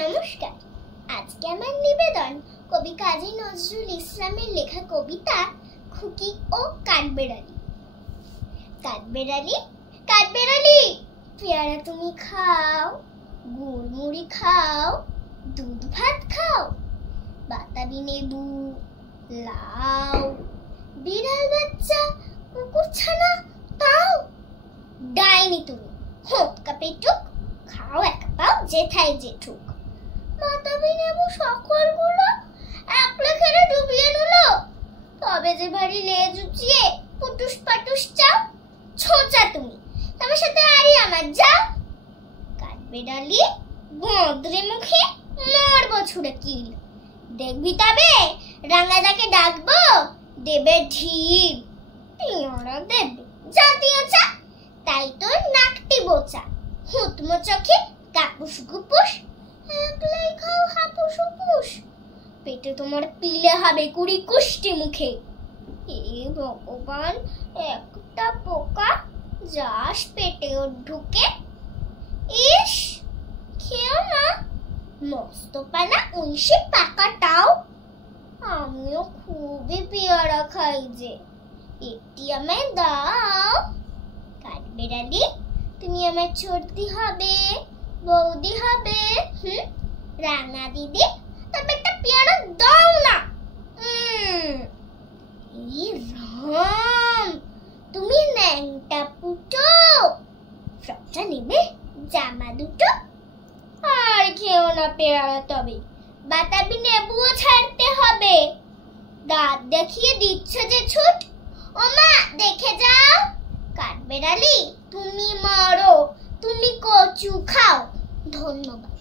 নমস্কার। আজকে আমার নিবেদন কবি কাজী নজরুল ইসলামের লেখা কবিতা খুকি ও কাঠবেড়ালি। কাঠবেড়ালি, কাঠবেড়ালি, পেয়ারা তুমি খাও, গুড় মুড়ি খাও, দুধ ভাত খাও, বাতাবি লেবু, লাউ, বিড়াল বাচ্চা, কুকুর ছানা তাও। ডাইনি তুমি, হোঁকা পেটুক, খাও এক পাও জেঠাই জেঠুক। বাতাবি লেবু সকলগুলো একলা খেলে ডুবিয়ে নিল, তবে যে ভারী লেজ উঁচিয়ে পুটুস পাটুস চাও। ছোচা তুমি, তোমার সাথে আরি আমার যাও। কাঠবেড়ালি, বদ্রে মুখে মারবো ছুড়ে কিল। দেখবি তবে রাঙাদাকে ডাকবো, দেবে ঢিল। পিয়রা দেবে জাতীয় চা, তাই তোর নাকটি বোচা। হুতমো চোখে কাপুস গুপুস, একলাই খাও হাপুস উপুস। পেটে তোমার পিলে হবে কুড়ি কুষ্টি মুখে। হে ভগবান, একটা পোকা যাস পেটে ওর ঢুকে। ইস, খেও না, মস্ত পানা উইশে পাকাটাও। আমিও খুবই পেয়ারা খাই যে, একটি আমায় দাও। কাঠবেড়ালি, তুমি আমার ছোটদি হবে, বৌদি হবে, রাঙা দিদি, তবে একটা পেয়ারা দাও না। এই রাম, তুমি ন্যাংটা পুটো, ফ্রকটা নেবে, জামা দুটো। আর খেও না পেয়ারা তবে, বাতাবি লেবুও ছাড়তে হবে। দাঁত দেখিয়ে দিচ্ছ যে ছুট, ওমা দেখে যাও। কাঠবেড়ালি, তুমি মরো, তুমি কচু খাও। ধন্যবাদ।